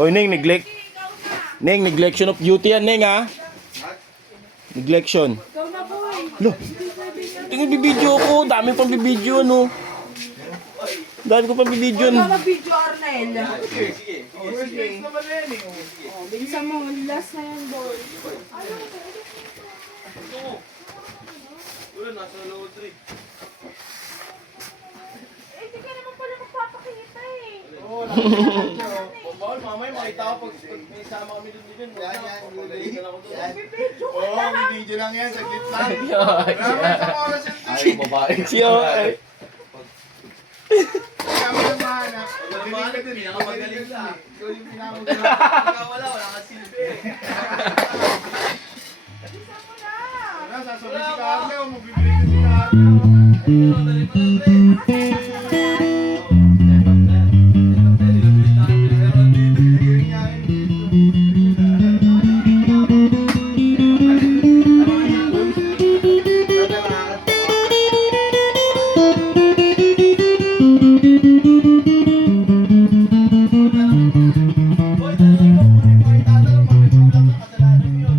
Oy, Ning, neglection of duty yan, Ning, ha? Neglection. Ikaw na, boy. Lo, tingin bibidyo ko. Dami pang bibidyo, ano? Dami ko pang bibidyo. Ikaw mag-video, Arnel. Sige. Bilisan mo, last na yan, boy. Wala, nasa load 3. Eh, di ka naman pala magpapakita eh. Oo, nakikita ko. Bawal, mamaya makita ko pag may sama kami doon din. Yan. Bibidyo ko Oo, lang. video lang yan, saglit lang. Maraming sa oras yun. Ay, babae. Siya, ay. Kami lang mahanap. Magaling ka din, pinakamagaling ka. Ikaw yung pinakamagaling. Pagka wala ka silbi. Bilisan mo na. Wala, sasabihin si Carlo, magbibigay ka si Carlo. Dali pa lang, pre. Bibigay niya yun. Boy, dali mo. Kung may tatanong, magkulang ka, kasalanan mo yun.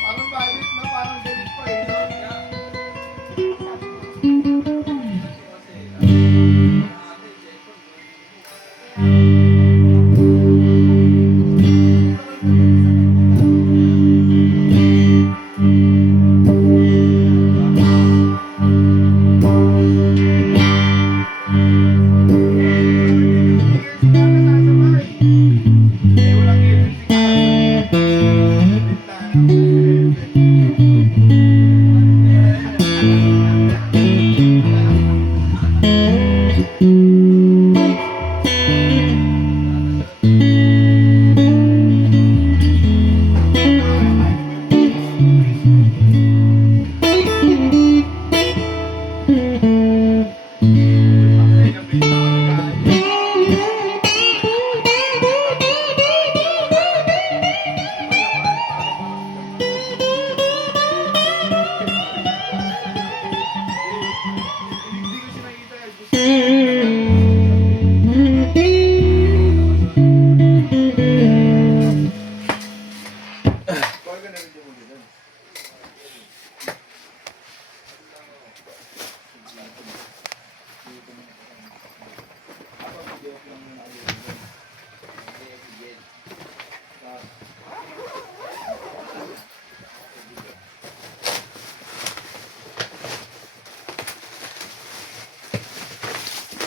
Parang balit na, parang galit pa eh.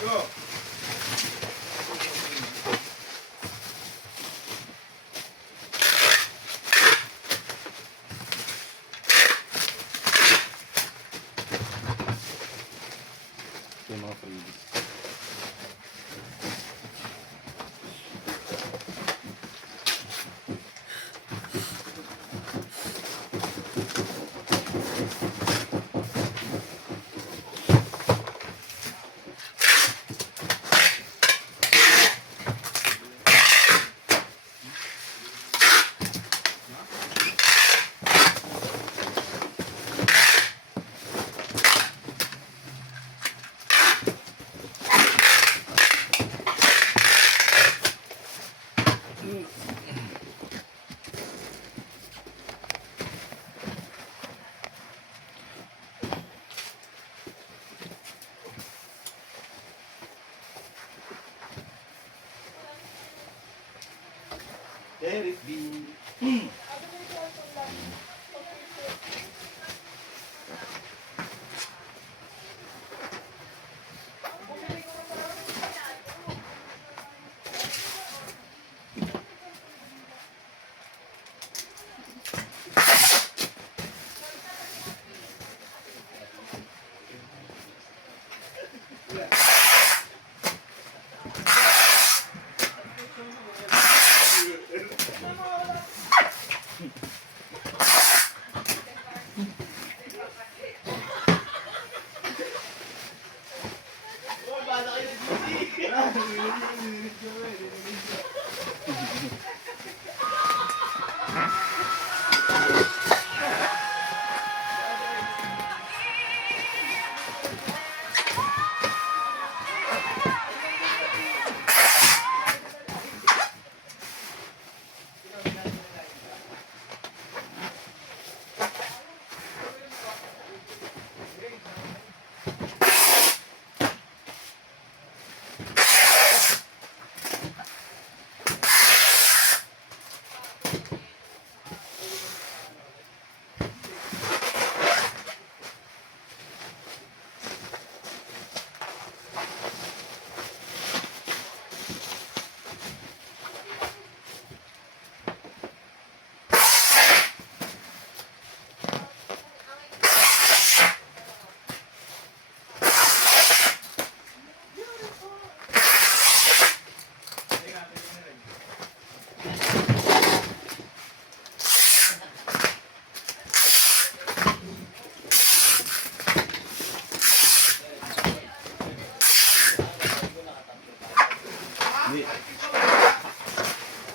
Go. Yung mga freebies. Derek B.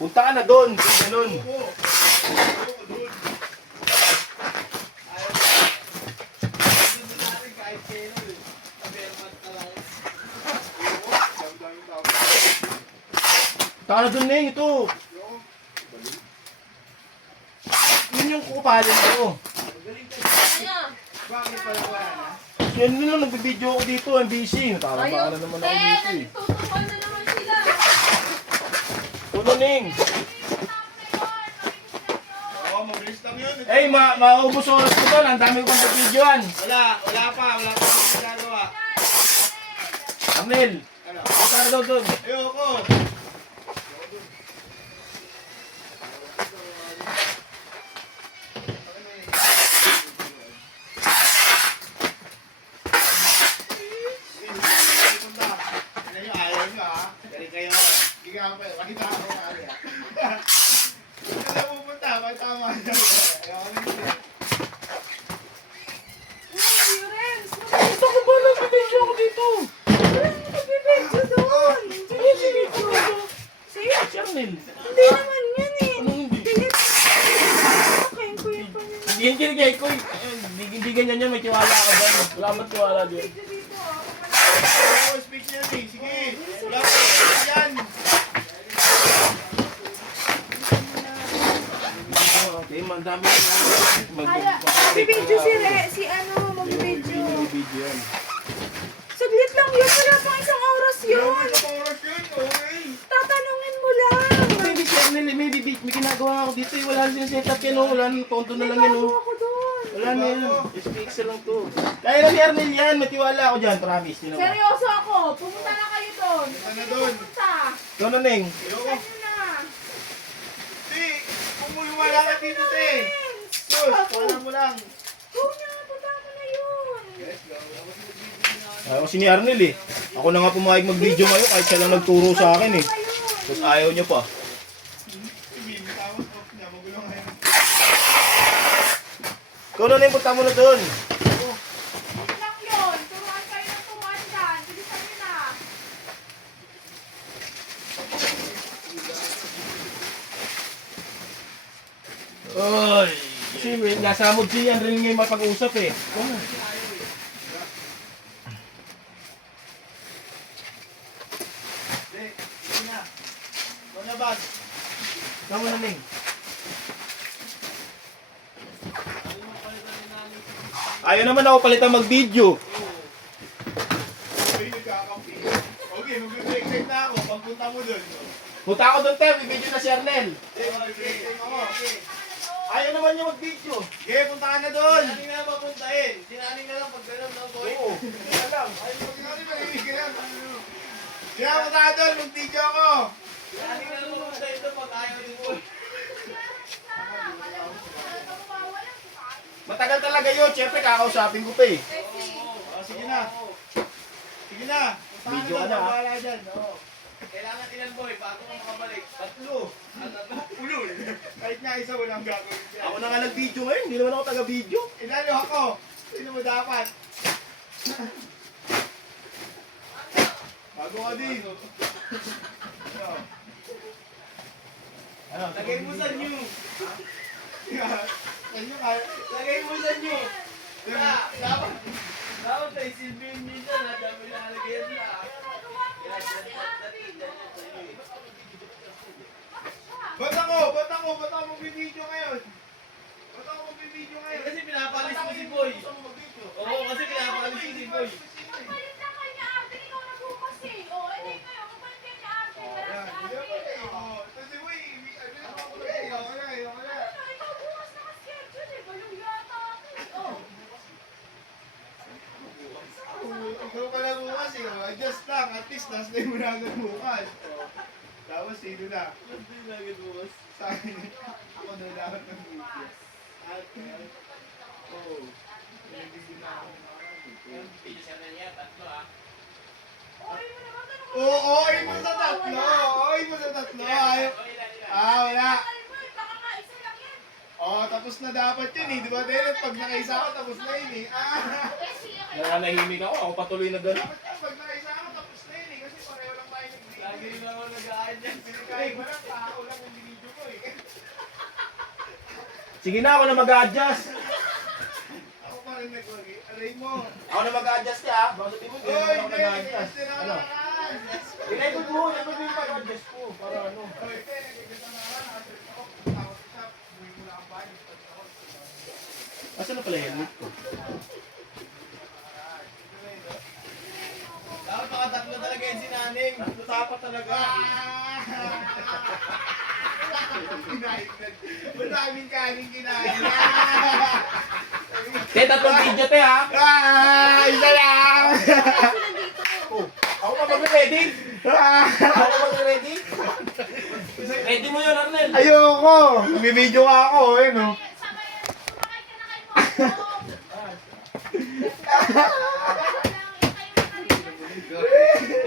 Punta ka na doon, kung ganun. Taka na doon, Neng, ito. Yun yung kukupalin ko. Yan din lang, nagbibideo ako dito, I'm busy. Natawag na naman ako dito eh. Nagtutukan na naman sila. Puno, Neng. Oo, mabilis lang yun. Eh, maubos oras ko doon. Ang dami ko pang videoan. Wala pa akong ginagawa. Amel, punta na daw doon. Ayoko. Ano nyo, ayaw nyo ha? Galing kayo. Giga pa, makita ako sa kanya. Hindi na pupunta, tama. Ayaw ko nito. Uy, Renz, Ito ko ba nagbibideo ako dito? magbibidyo doon. Sige, sige. Sige, Si Arnel. hindi naman yan eh. Anong hindi? Okay, kuya pa niya. Hindi yan kinigay ko eh. Hindi ganyan yan, may tiwala ka dyan. Wala ba't tiwala dyan? Video dito ah. Oo, speak niya eh. Sige. Wala pa. Yan. Okay, mandami Hala, magbibidyo si ano, magbibidyo. Video yan. Saglit lang yun, wala pang isang oras yun. Oras yun, okay. Tatanungin mo lang. Hindi si Arnel, may ginagawa ako dito eh. Wala na setup yan oh. Wala na, tonto na lang yan Bago oh. ako doon. Wala na yan. SPX lang to. Kaya na ni Arnel yan. May tiwala ako dyan, promise. Yun naman. Seryoso ako, pumunta na kayo doon. Punta na doon. Pumunta. Ikaw na, Neng. Ayoko. Ano na? Te, umuwala ka dito, te. Sus, wala mo lang. Go na, punta mo na yun. Ayaw kasi ni Arnel eh. Ako na nga pumayag mag-video ngayon kahit siya lang nagturo sa akin eh. Ayun. Tapos ayaw niya pa. Sabihin, tawag off niya, magulo ngayon. Ikaw na, Neng. Punta mo na doon. Yun lang yun. Turuan kayo ng turuan dyan. Bilisan nyo na. Oy. Kasi nasa mood si Arnel ngayon mapag-usap eh. Te, sige na. Wala ba? Ikaw na, Neng. Ayaw naman ako palitan mag-video. Okay, nagkakampi. Okay, mag-break na ako. Pagpunta mo dun. Punta ako doon, Ter. May video na si Arnel. Te, mag-break ako. Ayaw naman niya mag-video. Okay, punta ka na dun. Sinaning na papuntahin. Sinaning na lang pag ganun ng boy. Oo. Hindi alam. Ayaw mo sinaning na hindi ka lang. Kaya punta ka dun, mag-video ako. Sinaning na lang papuntahin dun pag ayaw ni boy. Matagal talaga yun. Siyempre, kakausapin ko pa eh. Oh, sige na. Sige na. Punta Video ka ka na. na, ha? Wala dyan. Oo. Kailangan ilan boy bago ka makabalik? Tatlo. Tatlo? Ulul. Kahit nga isa walang gagawin dyan. Ako na nga nag-video ngayon. Hindi naman ako taga-video. Inalo ako. Sino mo dapat? Bago ka din. Ano? Lagay mo sa new. Kanyo kaya. Lagay mo sa new. Dapat ay silbihin niyo dyan. Dami na halagyan na. Ba't ako magbibideo ngayon? Ba't ako magbibideo ngayon? Kasi pinapalis mo si Boy. Oo, kasi pinapalis mo si Boy. Magpalit na kayo niya, Arvin. Ikaw na bukas eh. O, edi kayo. Magpalit kayo niya, Arvin. Wala si Arvin. Kasi Boy, ayoko na. Ano, ikaw bukas naka-schedule eh. Balong yata ako eh. O. Ikaw ka lang bukas eh. Adjust lang. At least last day mo na agad bukas. Tapos sino na? Last day na agad bukas. Sa akin. Ako na lahat ng video. At, oo. Hindi na ako Oy mo naman, ganun ka. Oo, oy mo sa tatlo. Oy mo sa tatlo. Ayaw. Wala. Ay mo, baka nga isa lang yan. Tapos na dapat yun eh. Di ba, Derek? Pag nakaisa ako, tapos na yun eh. Nananahimik ako. Ako patuloy na gano'n. Dapat pag nakaisa ako, tapos na yun eh. Kasi pareho lang tayo nag-video. Lagi rin ako nag-aayad yan. Pinikain mo lang, tao lang yung Sige na, ako na mag-adjust. Ako pa rin nag-wagi. Aray mo. Ako na mag-adjust ka, ha? Baka sabihin mo, Oy, hindi ako hindi. nag-adjust. Gusto na Ano? nakaraan. Inaikot mo yung pag-adjust ko. Para ano. Oy, hindi. Gusto na nakaraan. Nakasrit ako. Tawag ko siya. Buhay mo na ang bahay. Asan na pala yung helmet ko? Dapat makatatlo talaga yung sinaning. Dapat talaga. Kinain na. Madaming kanin kinain. Te, tatlong video te, ha? Isa lang! Oh, ako pa mag-ready? Ako pa mag-ready? Ready mo yun, Arnel. Ayoko! Bibidyo ka ako, eh, no? Sumakay ka na kay Mom.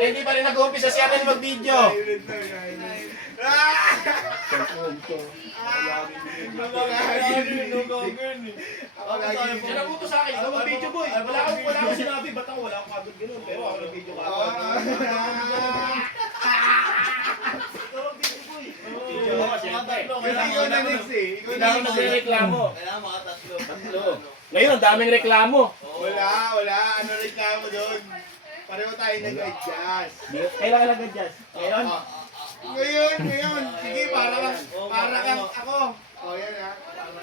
Hindi pa rin nag-umpisa si Arnel mag-video. Siya nabuto sa akin, ikaw mag-video boy. Wala akong sinabi, ba't ako wala akong agad ganun. Pero ako nag-video ka ako. Ikaw mag-video boy. Video ako, siyempre. Ikaw na next eh. Ikaw Hindi na ako next. nagre-reklamo. Kailangan makatatlo. Tatlo. Ngayon, ang daming reklamo. Wala. Ano reklamo doon? Pareho tayo nag-adjust. Kailangan nag-adjust. Ngayon, Ngayon. Sige, para kang ako. O, yan ha.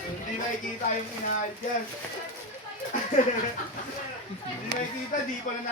Hindi nakikita yung ina-adjust. Hindi nakikita, di pa na